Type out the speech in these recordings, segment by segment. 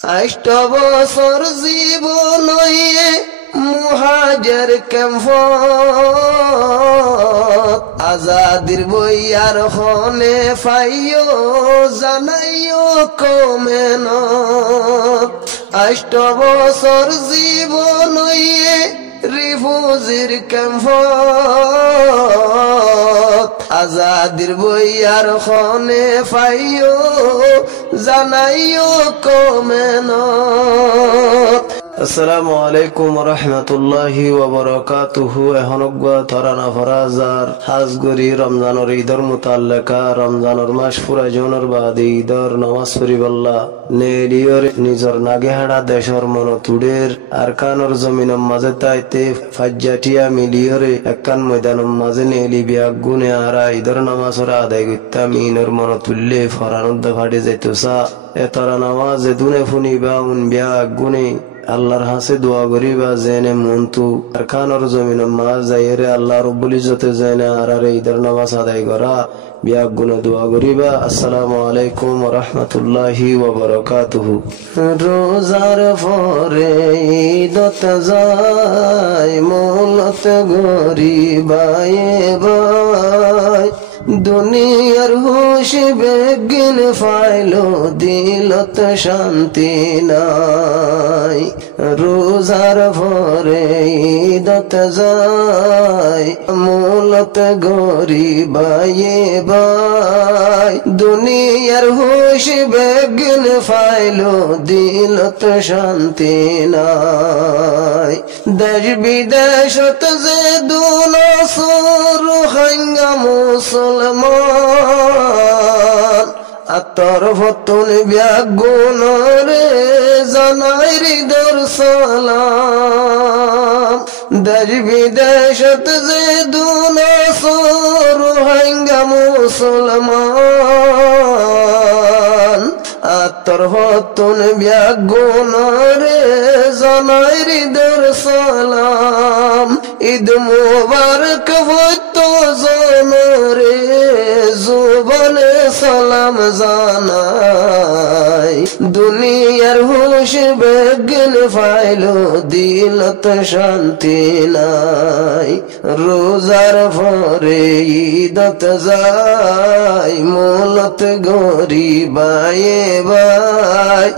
8 বছর জীবন মুহাজের ক্যাম্প আজাদির বইয়ার হনে ফাইও জানাইও কমেন 8 বছর জীবন রিফুজির ক্যাম্প আজাদির বইয়ার হনে ফাইও জানাইও কমেন। আসসালামু আলাইকুম ওয়া রাহমাতুল্লাহি ওয়া বারাকাতুহু। এহনগা তরানা ফরাজার হাজগরি রমজানের ঈদর মুতাল্লাকা রমজানের মাস পুরা জনের বাদে ঈদর নামাজ পড়িবল্লা নেলিয়র নিজর নাগেহাড়া দেশর মন তুডের আরকানর জমিনের মাঝে তাইতে ফাজ্জাটিয়া মিলিয়রে একখান ময়দানের মাঝে নেলি বিয়া গুনে আরা ঈদর নামাজর আদায় করতাম ইনর মন তুললে ফরানুদ্দ ফাটে যেতসা এতরা নামাজ দুনে ফুনিবা উন বিয়া গুনে আল্লাহর হাসে দোয়া করিবা জেনে মন্তু আরকানর জমিনের মাঝ যাইরে আল্লাহ রব্বুল ইজ্জতে জেনে আরারে ঈদের নামাজ আদায় করা বিয়া গুনে দোয়া করিবা। আসসালামু আলাইকুম ওয়া রাহমাতুল্লাহি ওয়া বারাকাতুহু। রোজার পরে ঈদত যায় মৌলত গরিবাই ভাই দুনিয়ার হুশ বেগিন ফাইলো দিলত শান্তি নাই। রোজার পরে ঈদত যায় মূলত গরিবাই ভাই দুনিয়ার হুশ বেগিন ফাইলো দিলত শান্তি নাই। দেশ বিদেশত যে দুনসর হাঙ্গা মুসলমান আতর ফতুন ব্যাগুন রে জানাই হৃদর সালাম। দেশ বিদেশত যে দুনসর হাঙ্গা মুসলমান আতর ফতুন ব্যাগুন রে জানাই হৃদর সালাম। ঈদ মুবারক হইতো জনরে জুবানে সালাম জানাই দুনিয়ার হুশ বেগিন ফাইলো দিলত শান্তি নাই। রোজার পরে ঈদত যায় মূলত গরিবাই ভাই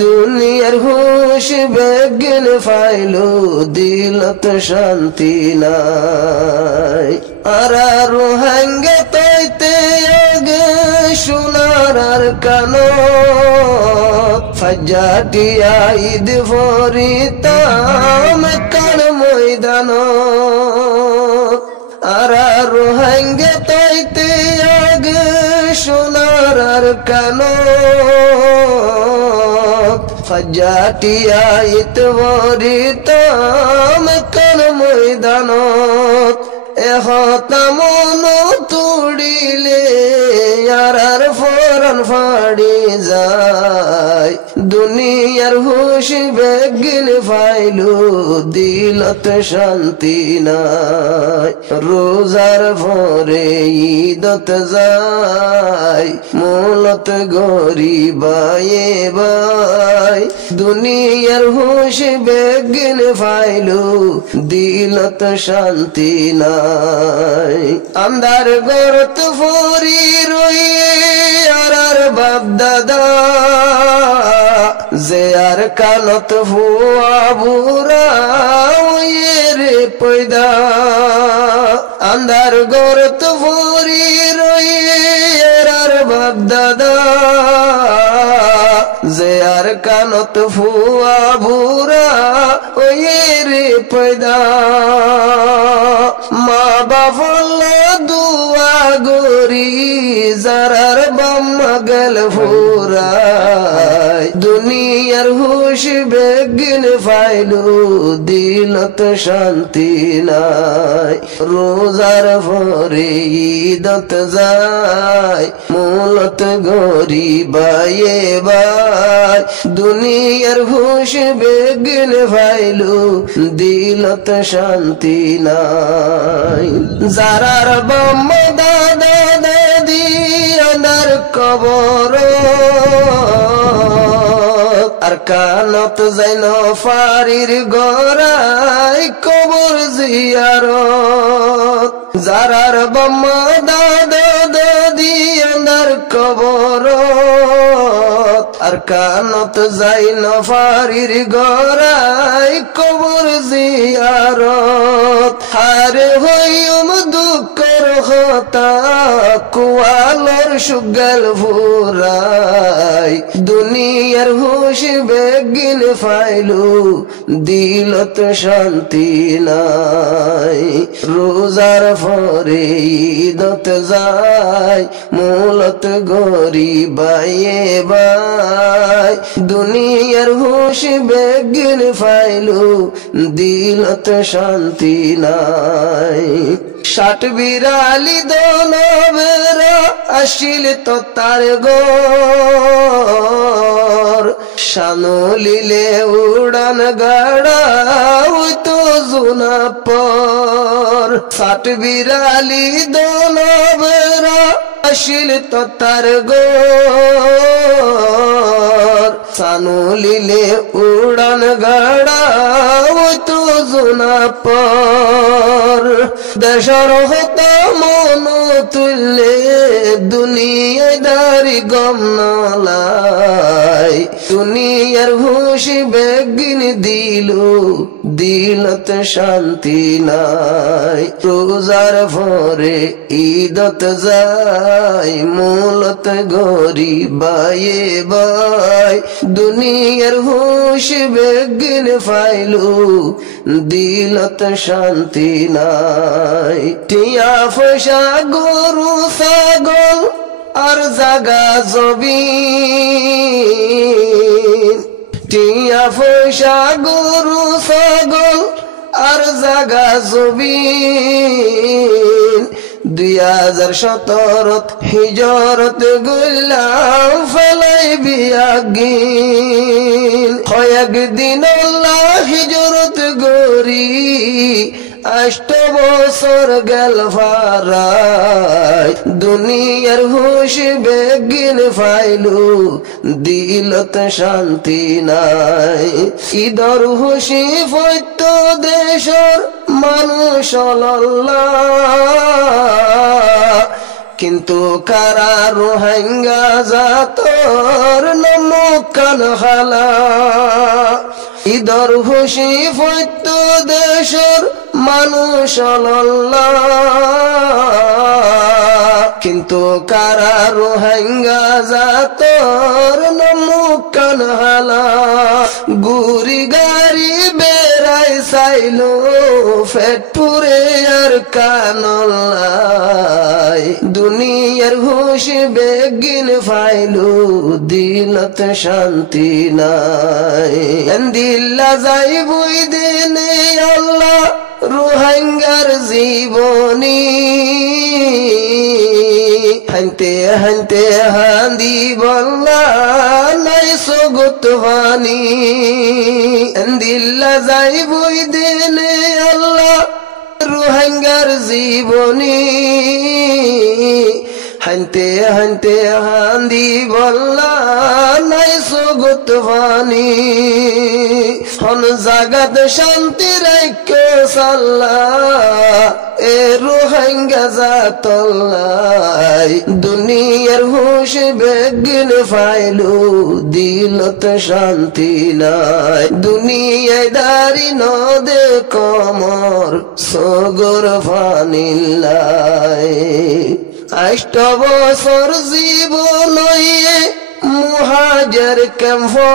দুনিয়ার হুশ বেগিন ফাইলো দিলত শান্তি নাই। আরা রোহাঙ্গে তাইতে আগে সোনার আর কানো ফাজ্জাটিয়া ঈদ ফরিতাম কার ময়দান আরা রোহাঙ্গে তাইতে আগে সোনার আর কানো ফাজ্জাটিয়া ঈদ ফরিতাম কার ময়দান এহতামন তুড়িলে আর ফরান ফাড়ি যায় দুনিয়ার হুশ বেগিন ফাইলু দিলত শান্তি নাই। রোজার পরে ঈদত যায় মূলত গরিবাই ভাই দুনিয়ার হুশ বেগিন ফাইলু দিলত শান্তি নাই। আন্দার গরত ফরি রইয়ে আর বাপ দাদা যে আর কানত ফুয়া বুড়া রে পয়দা আন্দার গরত ফরি রইয়ে আর বাপ দাদা যে আর কানত ফুয়া বুড়া রে পয়দা মা বাবা দুয়া গরি জারার বাম্মা গেল ফুরাই দুনিয়ার হুশ বেগিন ফাইলু দিলত শান্তি নাই। রোজার পরে ঈদত যায় মূলত গরিবাই ভাই দুনিয়ার হুশ বেগিন ফাইলু দিলত শান্তি নাই। জারার বাম্মা দাদা দাদি আনার কবর আর আর কানত যাইন ফারির গড়াই কবর জিয়ারত যারার বাম্মা দাদা দাদি আন্দার কবরত আর কানত যাইন ফারির গড়াই কবর জিয়ারত হারে হইম দুঃখর হতা কুয়ালর সুগল ভুরাই দুনিয়ার হুশ বেগিন ফাইলু দিলত শান্তি নাই রোজার ফরে ঈদত যায় মূলত গরিবায়ে বাই দুনিয়ার হুশ বেগিন ফাইলু দিলত শান্তি নাই ষাট বিরালি দনবেরা আসিল তো তার গর শানুলিলে উড়ান গাড়া তো জুনা পর ষাট বিরালি দনবেরা আসিল তো তার গর শানুলিলে উড়ান গাড়া তো জুনা পর দেশর হতা মন তুললে দুনিয়ায় দারি গম নালাই দুনিয়ার হুশ বেগিন দিলু দিলত শান্তি নাই রোজার ভরে ঈদত যায় মূলত গরিবায়ে বাই দুনিয়ার হুশ বেগিন ফাইলু দিলত শান্তি নাই টিয়া ফসা গরু ছাগল আর জাগা জবিন টিয়া ফসা গরু ছাগল আর জাগা জবিন 2017 হিজরত গুলাম ফলাই বিয়াগিন কয়েকদিন আল্লাহ হিজরত গরি 8 বছর গেল ফারাই দুনিয়ার হুশ বেগিন ফাইলু দিলত শান্তি নাই ঈদর হুশি ফৈত্য দেশর মানুষ কিন্তু কারা রোহিঙ্গা জাতর নমকান হালা ঈদর হুশি ফৈত্য দেশর মানুষ কিন্তু কারা রোহিঙ্গা জাতর নমকান হালা গুরি গাড়ি বেড়াই চাইলো ফেটপুরে আর কানলাই দুনিয়ার হুশ বেগিন ফাইলু দিলত শান্তি নাই দিল্লা যাইবই দিনে আল্লাহ রোহিঙ্গার জীবনী হানতে হানতে হান্দি বল্লা নাই সগত হানি দিল্লা যাইবই দিনে আল্লাহ রোহিঙ্গার জীবনী হানতে হানতে হান্দি বল্লা নাই সগত হানি হন জাগাত শান্তি রাইক্য সাল্লা এ রোহিঙ্গা জাতল্লাই দুনিয়ার হুশ বেগিন ফাইলু দিলত শান্তি নাই দুনিয়ায় দারি নদে কমর সগর ফানিল্লাই 8 বছর জীবন মুহাজির ক্যাম্পত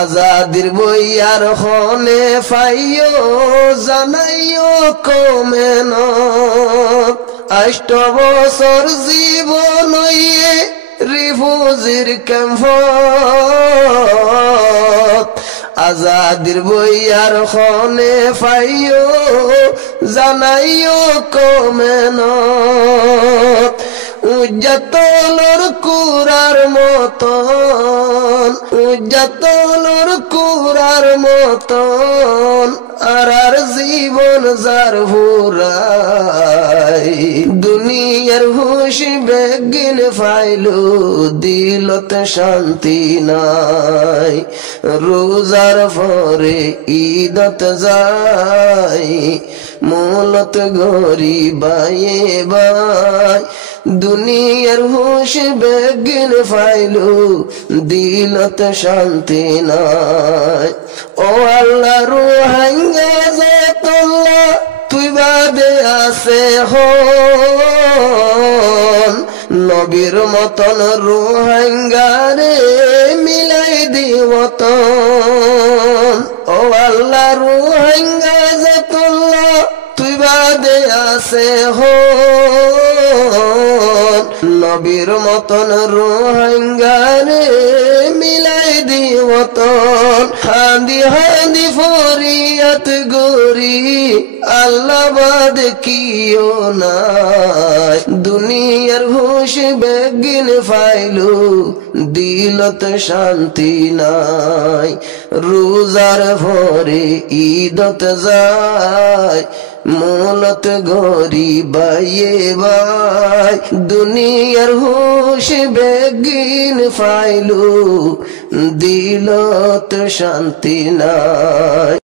আজাদির বইয়ার হনে ফাইও জানাইও কমেন 8 বছর জীবন রিফুজির ক্যাম্পত আজাদির বইয়ার হনে ফাইও জানাইও কমেন উজ্জাতলর কুরার মতন উজ্জাতলর কুরার মতন আর জীবন যার ফুরাই দুনিয়ার হুশ বেগিন ফাইলু দিলত শান্তি নাই রোজার পরে ঈদত যাই মূলত গরিবায়ে বাই দুনিয়ার হুশ বেগিন ফাইলু দিলত শান্তি নাই ও আল্লাহ রোহাঙ্গা জাতুল্লাহ তুই বাদে আছে হন নবীর মতন রোহাঙ্গারে মিলাই দিবতন ও আল্লাহ রোহাঙ্গা জাতুল্লাহ তুই বাদে আছে হন নবীর মতন রোহাঙ্গারে মিলাই দিবতন হান্দি হান্দি ফরিয়াত গরি আল্লাহ বাদ কিও নাই দুনিয়ার হুশ বেগিন ফাইলু দিলত শান্তি নাই রোজার ভরে ঈদত যায় মূলত গরিবায়ে বাই দুনিয়ার হুশ বেগিন ফাইলু দিলত শান্তি নাই।